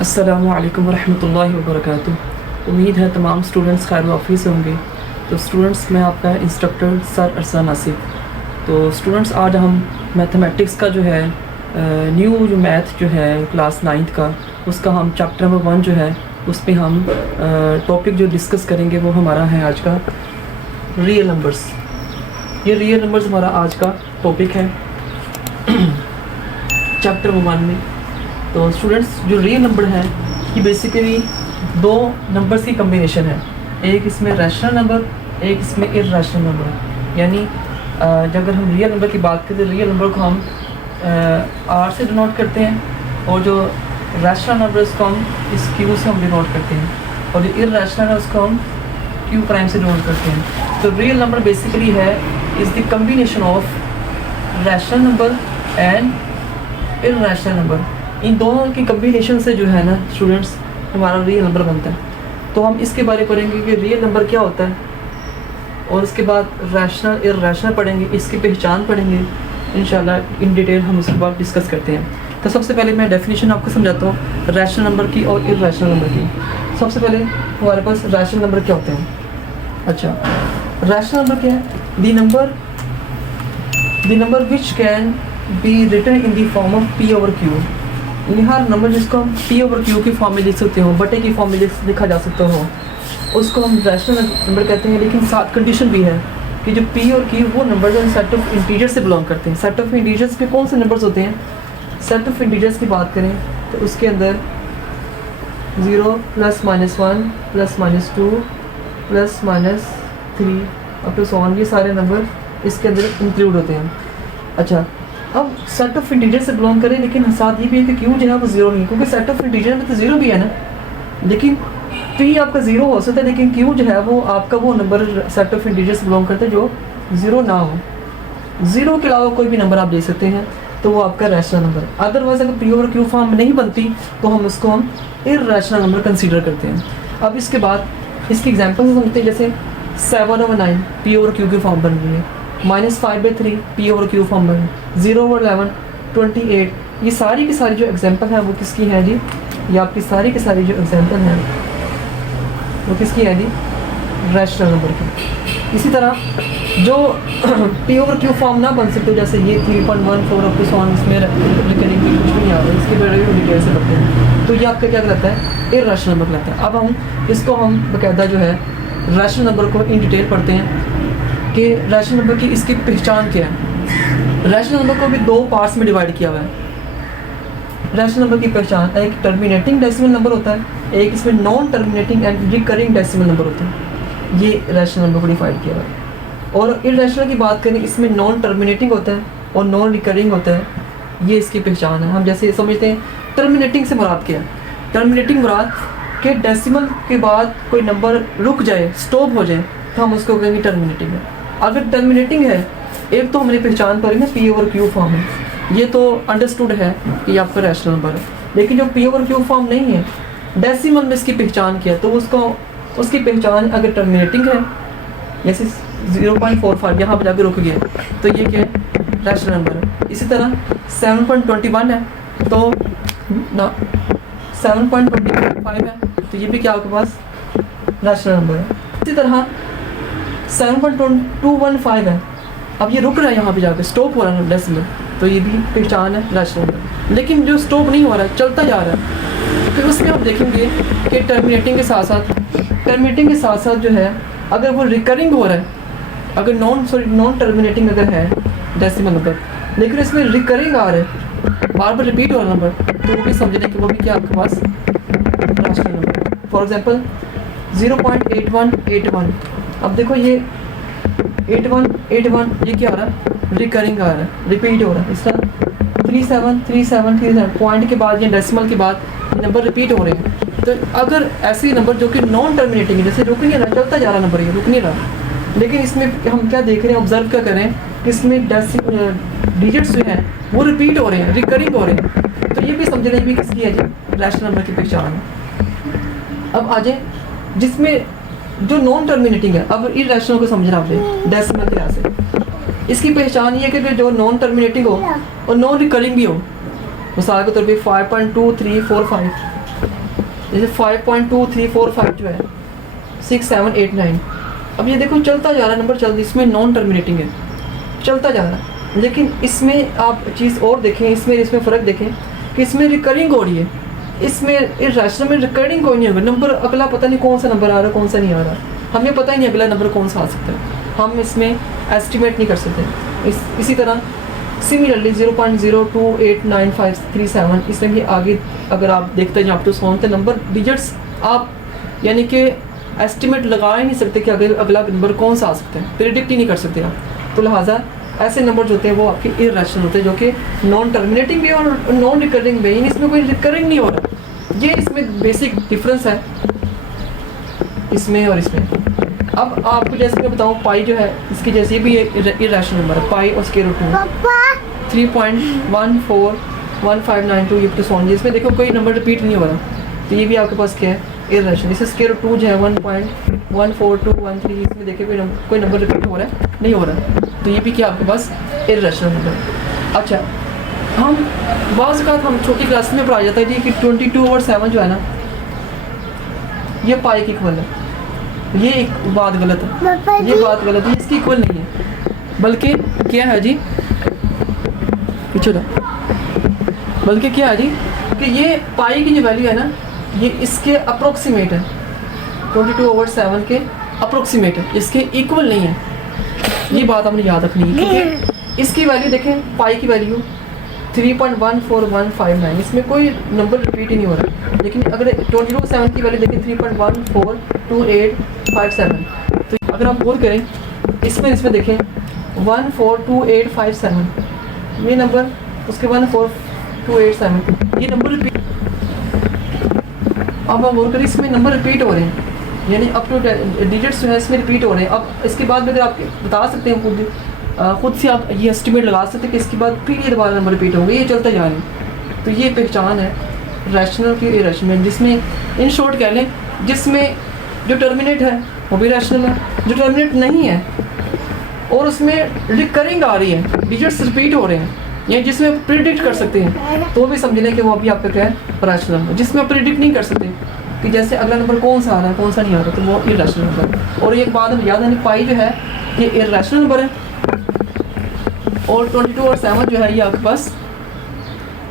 अस्सलामु अलैकुम वरहमतुल्लाहि वबरकातुहू। उम्मीद है तमाम स्टूडेंट्स खैर वाफिस होंगे। तो स्टूडेंट्स, मैं आपका इंस्ट्रक्टर सर अरसान आसिफ। तो स्टूडेंट्स, आज हम मैथमेटिक्स का जो है न्यू जो मैथ जो है क्लास 9th का, उसका हम चैप्टर नंबर 1 जो है उस पर हम टॉपिक जो डिस्कस करेंगे वो हमारा है आज का रियल नंबर्स। ये रियल नंबर्स हमारा आज का टॉपिक है चैप्टर नंबर 1 में। तो स्टूडेंट्स, जो रियल नंबर है ये बेसिकली दो नंबर्स की कम्बिनेशन है। एक इसमें रैशनल नंबर, एक इसमें इर्रेशनल नंबर। यानी अगर हम रियल नंबर की बात करें तो रियल नंबर को हम आर से डिनोट करते हैं, और जो रैशनल नंबर उसको हम इस क्यू से हम डिनोट करते हैं, और जो इर्रेशनल है उसको हम क्यू प्राइम से डिनोट करते हैं। तो रियल नंबर बेसिकली है is the combination of rational number and irrational number. इन दोनों की कम्बिनेशन से जो है ना स्टूडेंट्स हमारा रियल नंबर बनता है। तो हम इसके बारे में पढ़ेंगे कि रियल नंबर क्या होता है, और उसके बाद रैशनल इर्रेशनल पढ़ेंगे, इसकी पहचान पढ़ेंगे इंशाल्लाह इन डिटेल हम उसके बाद डिस्कस करते हैं। तो सबसे पहले मैं डेफिनेशन आपको समझाता हूँ रैशनल नंबर की और इर्रेशनल नंबर की। सबसे पहले हमारे पास रैशनल नंबर क्या होते हैं। अच्छा, रैशनल नंबर क्या है? The number which can be written in the form of P over Q. यानी हर नंबर जिसको हम पी ओवर क्यू की फॉर्म में लिख सकते हो, बटे की फॉर्म में लिखा जा सकता हो, उसको हम रैशनल नंबर कहते हैं। लेकिन साथ कंडीशन भी है कि जो पी और क्यू वो नंबर जो सेट ऑफ इंटीजर्स से बिलोंग करते हैं। सेट ऑफ इंटीजर्स में कौन से नंबर्स होते हैं? सेट ऑफ इंटीजर्स की बात करें तो उसके अंदर 0 +- 1 +- 2 +- 3 और +1 ये सारे नंबर इसके अंदर इंक्लूड होते हैं। अच्छा, अब सेट ऑफ इंटीजर से बिलोंग करें, लेकिन साथ ये भी है कि क्यू जो है वो 0 नहीं, क्योंकि सेट ऑफ इंटीजर में तो 0 भी है ना। लेकिन पी आपका 0 हो सकता है, लेकिन क्यू जो है वो आपका वो नंबर सेट ऑफ इंटीजर से बिलोंग करता है जो 0 ना हो। 0 के अलावा कोई भी नंबर आप ले सकते हैं, तो वो आपका रैशनल नंबर। अदरवाइज अगर पी और क्यू फॉर्म नहीं बनती तो हम उसको हम इर्रेशनल नंबर कंसीडर करते हैं। अब इसके बाद इसकी एग्जांपल समझते हैं। जैसे 7/9 पी और क्यू की फॉर्म बन रही है, -5/3 पी ओवर क्यू फॉर्म में, 0/11 28। ये सारी की सारी जो एग्जांपल है वो किसकी है जी? ये आपकी सारी की सारी जो एग्जांपल है वो किसकी है जी? रैशनल नंबर की। इसी तरह जो पी ओवर क्यू फॉर्म ना बन सकते, जैसे ये 3.14 अप टू 100 इसमें रिकरिंग कुछ भी नहीं आ रहा है, इसके बारे में डिटेल से करते हैं, तो ये आपका क्या कहलाता है? इर्रेशनल नंबर कहलाता है। अब हम इसको हम बाकायदा जो है रैशनल नंबर को इन डिटेल पढ़ते हैं कि रैशनल नंबर की इसकी पहचान क्या है। रैशनल नंबर को भी दो पार्ट्स में डिवाइड किया हुआ है। रैशनल नंबर की पहचान, एक टर्मिनेटिंग डेसिमल नंबर होता है, एक इसमें non terminating and recurring decimal number होते हैं। ये रैशनल नंबर को डिवाइड किया हुआ है। और इर्रेशनल की बात करें, इसमें नॉन टर्मिनेटिंग होता है और नॉन रिकरिंग होता है। ये इसकी पहचान है। हम जैसे समझते हैं टर्मिनेटिंग से मुराद क्या है? टर्मिनेटिंग मुराद के डेसिमल के बाद कोई नंबर रुक जाए, स्टॉप हो जाए, तो हम उसको कहेंगे टर्मिनेटिंग है। अगर टर्मिनेटिंग है, एक तो हमारी पहचान पर ना पी ओवर क्यू फॉर्म है, ये तो अंडरस्टूड है कि आपका रैशनल नंबर है। लेकिन जो पी ओवर क्यू फॉर्म नहीं है, डेसिमल में इसकी पहचान क्या है, तो उसको उसकी पहचान अगर टर्मिनेटिंग है, जैसे 0.45 यहाँ पर जाकर रुक गया, तो ये क्या है? रैशनल नंबर है। इसी तरह 7.21 है तो ना 7.25 है, तो ये भी क्या आपके पास रैशनल नंबर है। इसी तरह 7.215 है, अब ये रुक रहा है, यहाँ पे जाकर स्टॉप हो रहा है डेसिमल, तो ये भी पहचान है रैशनल नंबर। लेकिन जो स्टॉप नहीं हो रहा है, चलता जा रहा है, फिर उसमें हम देखेंगे कि टर्मिनेटिंग के साथ साथ जो है अगर वो रिकरिंग हो रहा है, अगर नॉन टर्मिनेटिंग अगर है डेसिमल नंबर, लेकिन इसमें रिकरिंग आ रहा है, बार बार रिपीट हो रहा नंबर, तो वो भी समझने कि वो भी क्या आपके पास रैशनल नंबर। For example 0.8181। अब देखो ये 8181 ये क्या आ रहा है? रिकरिंग आ रहा है, रिपीट हो रहा है। इस तरह 373737 पॉइंट के बाद या डेसिमल के बाद नंबर रिपीट हो रहे हैं। तो अगर ऐसे नंबर जो कि नॉन टर्मिनेटिंग है, जैसे रुक नहीं रहा, चलता जा रहा नंबर, ये रुक नहीं रहा, लेकिन इसमें हम क्या देख रहे हैं, ऑब्जर्व क्या करें कि इसमें डिजिट्स जो हैं वो रिपीट हो रहे हैं, रिकरिंग हो रहे हैं, तो ये भी समझ रहे हैं किसकी है जी? रैशनल नंबर की पहचान है। अब आ जाए जिसमें जो नॉन टर्मिनेटिंग है। अब इर्रेशनल को समझना आपने डेसिमल के लिहाज से। इसकी पहचान ये है कि जो नॉन टर्मिनेटिंग हो और नॉन रिकरिंग भी हो। मिसाल के तौर पे 5.2345 जैसे 5.2345 जो है 6789, अब ये देखो चलता जा रहा है नंबर, इसमें नॉन टर्मिनेटिंग है, चलता जा रहा है। लेकिन इसमें आप चीज़ और देखें, इसमें फ़र्क देखें कि इसमें रिकरिंग हो रही है, इसमें इस में रिकरिंग कोई नहीं होगा नंबर, अगला पता नहीं कौन सा नंबर आ रहा है कौन सा नहीं आ रहा, हमें पता ही नहीं अगला नंबर कौन सा आ सकता है, हम इसमें एस्टिमेट नहीं कर सकते। इसी तरह सिमिलरली 0.028953 इसमें भी आगे अगर आप देखते हैं आप तो सोनते नंबर डिजिट्स आप यानी कि एस्टिमेट लगा ही नहीं सकते कि अगला नंबर कौन सा आ सकता है, प्रिडिक्ट ही नहीं कर सकते आप। तो लिहाजा ऐसे नंबर जो होते हैं वो आपके इर्रेशनल होते हैं, जो कि नॉन टर्मिनेटिंग भी है और नॉन रिकरिंग भी है, इसमें कोई रिकरिंग नहीं हो रहा। ये इसमें बेसिक डिफरेंस है इसमें और इसमें। अब आपको जैसे मैं बताऊँ पाई जो है इसकी जैसे ये भी इर्रेशनल नंबर है, पाई और स्क्वायर रूट 3.141592 ये सोन, इसमें देखो कोई नंबर रिपीट नहीं हो रहा, तो ये भी आपके पास क्या है इर्रेशनल। इसे स्क्वायर रूट 2 जो है 1.14213, इसमें देखिए कोई नंबर रिपीट हो रहा है नहीं हो रहा, तो ये भी क्या आपके पास इर्रेशनल नंबर। अच्छा, हम बाज़ औक़ात हम छोटी क्लास में पढ़ाया जाता है जी कि 22/7 जो है ना ये पाई की इक्वल है, ये एक बात गलत है, ये बात गलत है, इसकी इक्वल नहीं है, बल्कि क्या है जी पीछे था, बल्कि क्या है जी कि ये पाई की जो वैल्यू है ना ये इसके अप्रोक्सीमेट है, 22/7 के अप्रोक्सीमेट है, इसके इक्वल नहीं है, ये बात हमने याद रखनी है। क्योंकि इसकी वैल्यू देखें पाई की वैल्यू 3.14159, इसमें कोई नंबर रिपीट ही नहीं हो रहा, लेकिन अगर 22/7 की वैल्यू देखें 3.142857, तो अगर आप गौर करें इसमें देखें 142857 ये नंबर, उसके बाद 4287 ये नंबर रिपीट, अब हम गौर करें इसमें नंबर रिपीट हो रहे हैं, यानी अप टू डिजिट्स जो है इसमें रिपीट हो रहे हैं। अब इसके बाद में अगर आप बता सकते हैं खुद से आप ये एस्टिमेट लगा सकते हैं कि इसके बाद फिर ये दोबारा नंबर रिपीट होंगे, ये चलता जा रहा है, तो ये पहचान है रैशनल की इरेशनल, जिसमें इन शॉर्ट कह लें जिसमें जो टर्मिनेट है वो भी रैशनल है, जो टर्मिनेट नहीं है और उसमें रिकरिंग आ रही है, डिजिट्स रिपीट हो रहे हैं, या जिसमें प्रिडिक्ट कर सकते हैं तो भी समझ लें कि वो अभी आपका क्या है रैशनल है। जिसमें प्रिडिक्ट नहीं कर सकते कि जैसे अगला नंबर कौन सा आ रहा है कौन सा नहीं आ रहा, तो वो इर्रेशनल नंबर है। और एक बात हमें याद है पाई जो है ये इर्रेशनल नंबर है और 22/7 जो है ये आपके पास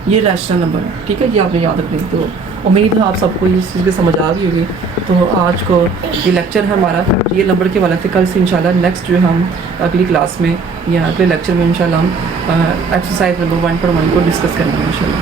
ये रैशनल नंबर है, ठीक है, ये आपने याद रखनी। तो उम्मीद है आप सबको इस चीज़ की समझ आ गई होगी। तो आज को ये लेक्चर है हमारा रियल नंबर के वाला थे, कल से इंशाल्लाह नेक्स्ट जो हम अगली क्लास में या अगले लेक्चर में इंशाल्लाह हम एक्सरसाइज नंबर 1.1 को डिस्कस करेंगे इंशाल्लाह।